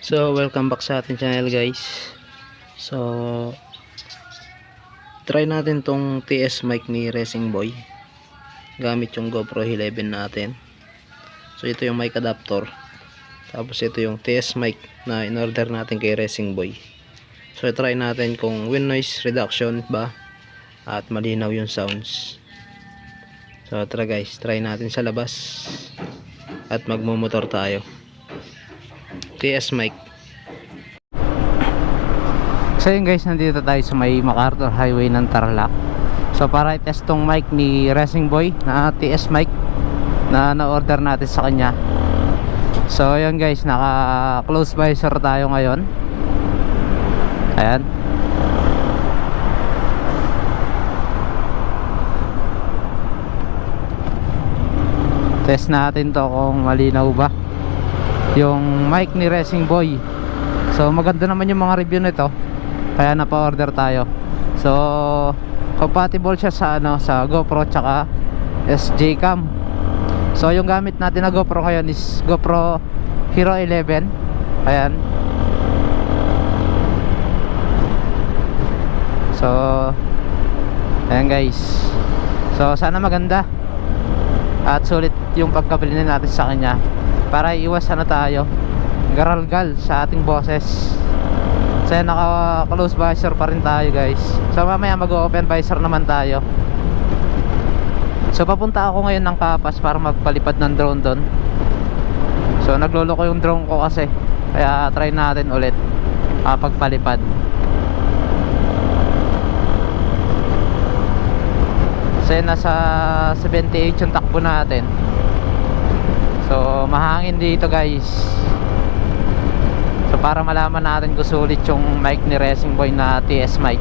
So, welcome back sa ating channel guys. So, try natin tong TS mic ni Racing Boy. Gamit yung GoPro 11 natin. So, ito yung mic adapter. Tapos ito yung TS mic na in-order natin kay Racing Boy. So, try natin kung wind noise reduction ba at malinaw yung sounds. So, tara guys, try natin sa labas at magmumotor tayo. TS mic. So yun guys, nandito tayo sa may MacArthur Highway ng Tarlac. So para i-test tong mic ni Racing Boy na TS mic na na-order natin sa kanya. So yun guys, naka close visor tayo ngayon. Ayan. Test natin to kung malinaw ba yung mic ni Racing Boy. So maganda naman yung mga review nito. Kaya napa-order tayo. So compatible siya sa ano sa GoPro tsaka SJ Cam. So yung gamit natin na GoPro ngayon is GoPro Hero 11. Ayan. So ayan guys. So sana maganda at sulit yung pagkabili natin sa kanya para iwas ano tayo garalgal sa ating boses. So naka close visor pa rin tayo guys. So mamaya mag open visor naman tayo. So papunta ako ngayon ng kapas para magpalipad ng drone doon. So naglolo ko yung drone ko kasi. Kaya try natin ulit uh, pagpalipad. So yan, nasa 78 yung takbo natin So mahangin dito guys. So para malaman natin kung sulit yung mic ni Racing Boy na TS mic.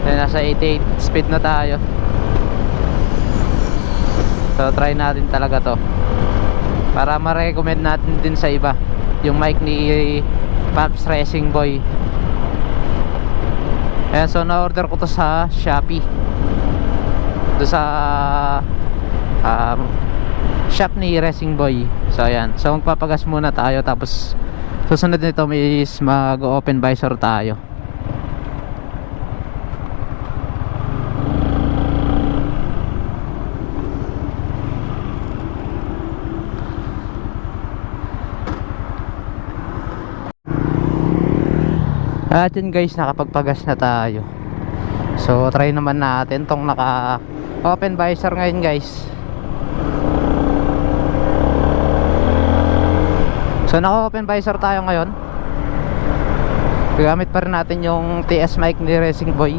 So, Nasa 88 speed na tayo. So try natin talaga to. Para ma-recommend natin din sa iba Yung mic ni Paps Racing Boy Ayan, so na-order ko to sa Shopee. Do sa um, shop ni Racing Boy. So ayan. So magpapagas muna tayo tapos susunod nito is mag-open visor tayo. At yun guys, nakapagpagas na tayo. So, try naman natin tong naka open visor ngayon guys. So, naka open visor tayo ngayon. Gamit pa rin natin yung TS mic ni Racing Boy.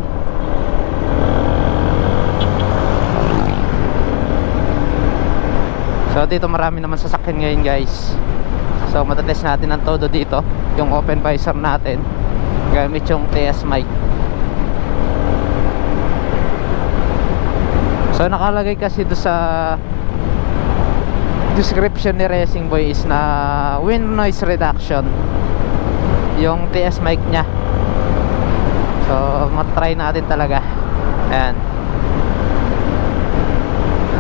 So, dito marami naman sasakyan ngayon guys. So, matatest natin ang todo dito. Yung open visor natin gamit yung TS mic. So nakalagay kasi do sa description ni Racing Boy is na wind noise reduction yung TS mic nya so matry natin talaga. Ayan.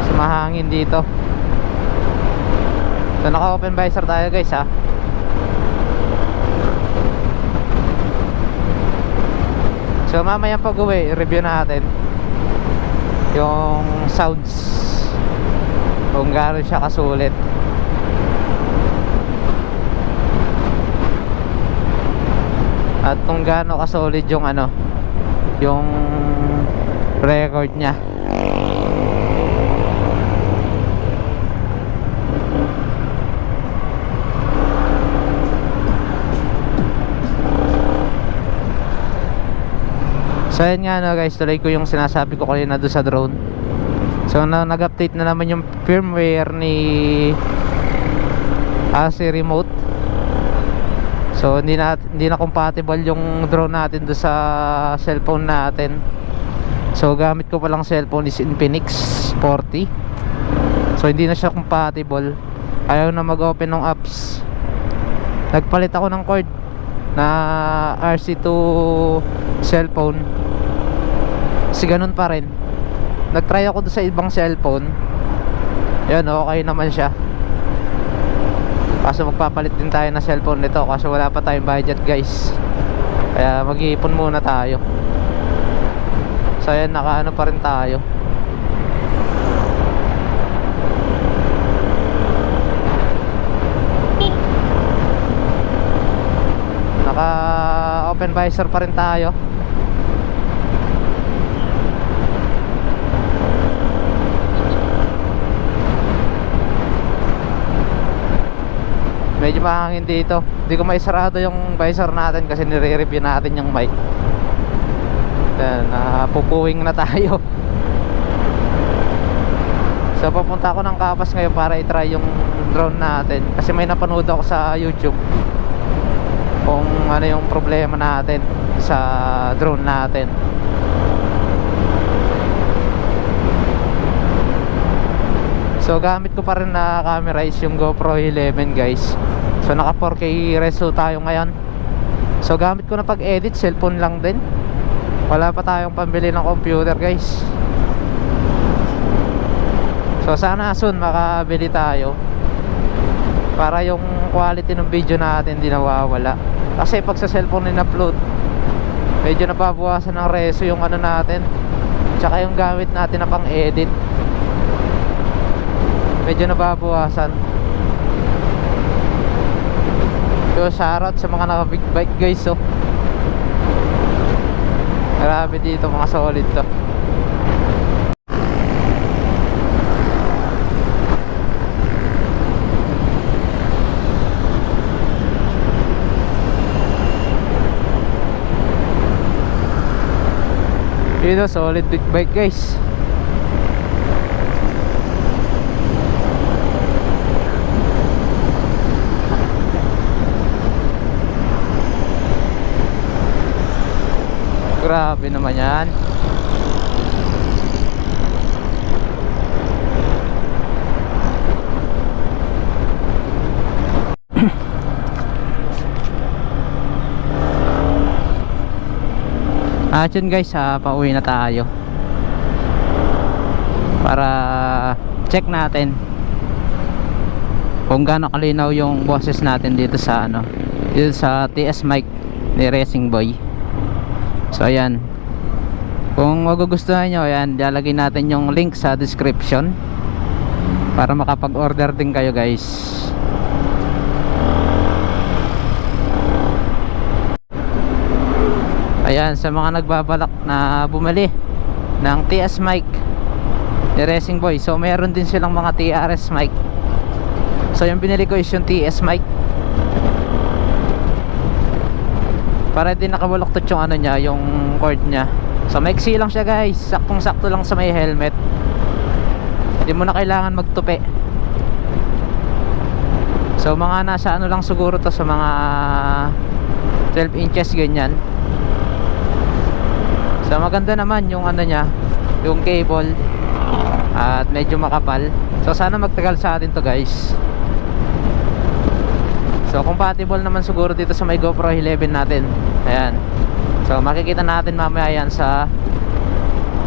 So mahangin dito. So naka open visor tayo guys ha So mamaya pag uwi, review natin yung sounds. Kung gaano siya kasulit. At kung gaano kasolid yung ano yung record niya So ayan nga no guys, tuloy ko yung sinasabi ko kanina doon sa drone. So na, nag-update na naman yung firmware ni AC remote. So hindi na hindi na compatible yung drone natin doon sa cellphone natin. So gamit ko pa lang cellphone is Infinix 40. So hindi na siya compatible. Ayaw na mag-open ng apps. Nagpalit ako ng cord na RC2 cellphone kasi ganun pa rin. Nagtry ako sa ibang cellphone. Yun okay naman siya. Kaso magpapalit din tayo ng cellphone nito. Kaso wala pa tayong budget guys. Kaya mag-iipon muna tayo. So ayan nakaano pa rin tayo. Naka open visor pa rin tayo medyo mahangin dito. Hindi ko may sarado yung visor natin kasi nire-review natin yung mic. Then napupuwing na tayo. So papunta ako ng kapas ngayon para i-try yung drone natin. Kasi may napanood ako sa youtube kung ano yung problema natin sa drone natin. So gamit ko pa rin na camera is yung GoPro 11 guys So naka 4K reso tayo ngayon. So gamit ko na pag edit cellphone lang din. Wala pa tayong pambili ng computer guys. So sana soon makabili tayo. Para yung quality ng video natin di nawawala. Kasi pag sa cellphone in-upload Medyo nababawasan ng reso yung ano natin. Tsaka yung gamit natin na pang edit medyo nababawasan so shoutout sa mga naka big bike guys oh. Grabe dito mga solid to. Dito solid big bike guys Grabe naman yan. At yun guys, ah, pauwi na tayo. Para check natin Kung gaano kalinaw yung boses natin dito sa ano Dito sa TS mic ni Racing Boy So ayan. Kung magugustuhan nyo ayan Lalagay natin yung link sa description Para makapag-order din kayo guys. Ayan sa mga nagbabalak na bumili Ng TS mic Ni Racing Boy. So meron din silang mga TRS mic. So yung binili ko is yung TS mic para din nakabaluktot yung ano niya yung cord niya. So maiksi lang siya guys. Saktong sakto lang sa may helmet. Hindi mo na kailangan magtupi. So mga nasa ano lang siguro to sa mga 12 inches ganyan. So maganda naman yung ano niya yung cable. At medyo makapal. So sana magtagal sa atin to guys So compatible naman siguro dito sa may GoPro 11 natin. Ayan. So makikita natin mamaya yan sa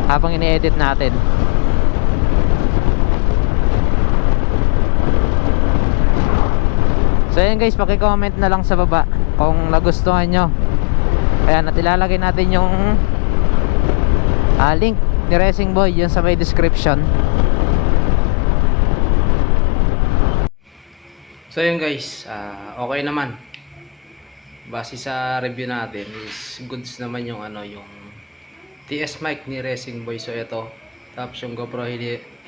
habang ini-edit natin. So ayan guys, paki-comment na lang sa baba kung nagustuhan nyo. Ayan, at ilalagay natin yung ah, link ni Racing Boy yun sa may description. So yun guys, ah, okay naman. Base sa review natin is goods naman yung ano yung TS mic ni Racing Boy. So ito, tapos yung GoPro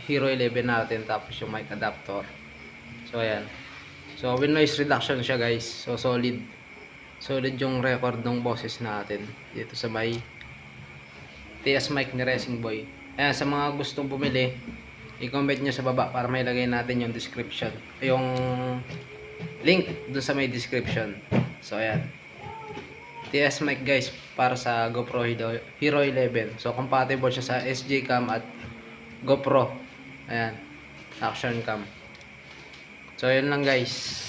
Hero 11 natin, tapos yung mic adapter. So ayan. So with noise reduction siya guys. So solid. Solid yung record ng boses natin dito sa may TS mic ni Racing Boy. Ayan, sa mga gustong bumili, i-comment nyo sa baba para may lagay natin yung description. Yung link dun sa may description. So ayan. TS mic guys para sa GoPro Hero Hero 11 so compatible siya sa SJ cam at GoPro. Ayan. Action cam. So yun lang guys